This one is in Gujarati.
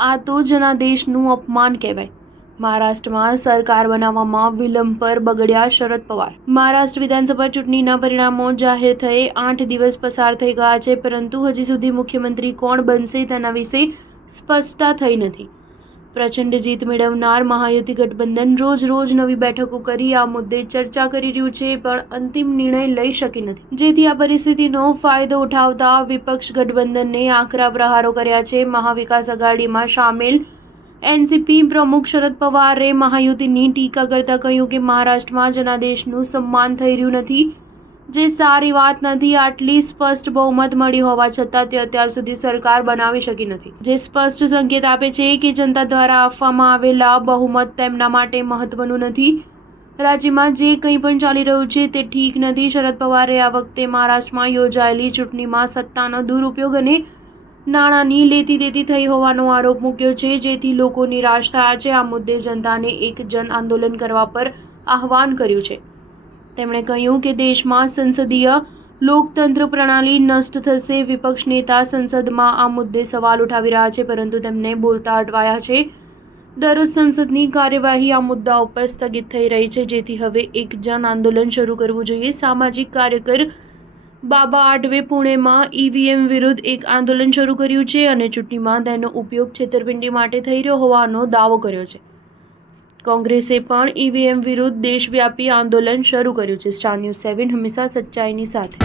આ તો જનાદેશનું અપમાન કહેવાય। મહારાષ્ટ્રમાં સરકાર બનાવવામાં વિલંબ પર બગડ્યા શરદ પવાર। મહારાષ્ટ્ર વિધાનસભા ચૂંટણીના પરિણામો જાહેર થયે 8 દિવસ પસાર થઈ ગયા છે, પરંતુ હજી સુધી મુખ્યમંત્રી કોણ બનશે તેના વિશે સ્પષ્ટતા થઈ નથી। પ્રચંડ જીત મેળવનાર મહાયુતિ ગઠબંધન રોજ નવી બેઠકો કરી આ મુદ્દે ચર્ચા કરી રહ્યું છે, પણ અંતિમ નિર્ણય લઈ શકી નથી। જેથી આ પરિસ્થિતિનો ફાયદો ઉઠાવતા વિપક્ષ ગઠબંધનને આકરા પ્રહારો કર્યા છે। મહાવિકાસ આઘાડીમાં સામેલ એનસીપી પ્રમુખ શરદ પવારે મહાયુતિની ટીકા કરતા કહ્યું કે મહારાષ્ટ્રમાં જનાદેશનું સન્માન થઈ રહ્યું નથી, જે સારી વાત નથી। આટલી સ્પષ્ટ બહુમત મળી હોવા છતાં તે અત્યાર સુધી સરકાર બનાવી શકી નથી, જે સ્પષ્ટ સંકેત આપે છે કે જનતા દ્વારા આપવામાં આવેલા બહુમત તેમના માટે મહત્વનું નથી। રાજ્યમાં જે કંઈ પણ ચાલી રહ્યું છે તે ઠીક નથી। શરદ પવારે આ વખતે મહારાષ્ટ્રમાં યોજાયેલી ચૂંટણીમાં સત્તાનો દુરુપયોગ અને નાણાંની લેતી-દેતી થઈ હોવાનો આરોપ મૂક્યો છે, જેથી લોકો નિરાશ થયા છે। આ મુદ્દે જનતાને એક જન આંદોલન કરવા પર આહ્વાન કર્યું છે। તેમણે કહ્યું કે દેશમાં સંસદીય લોકતંત્ર પ્રણાલી નષ્ટ થશે। વિપક્ષ નેતા સંસદમાં આ મુદ્દે સવાલ ઉઠાવી રહ્યા છે, પરંતુ તેમને બોલતા અટવાયા છે। દરરોજ સંસદની કાર્યવાહી આ મુદ્દા ઉપર સ્થગિત થઈ રહી છે, જેથી હવે એક જન આંદોલન શરૂ કરવું જોઈએ। સામાજિક કાર્યકર બાબા આડવે પુણેમાં ઈવીએમ વિરુદ્ધ એક આંદોલન શરૂ કર્યું છે અને ચૂંટણીમાં તેનો ઉપયોગ છેતરપિંડી માટે થઈ રહ્યો હોવાનો દાવો કર્યો છે। કોંગ્રેસે પણ ઈવીએમ વિરુદ્ધ દેશવ્યાપી આંદોલન શરૂ કર્યું છે। સ્ટાર ન્યૂઝ 7 હંમેશા સચ્ચાઈની સાથે।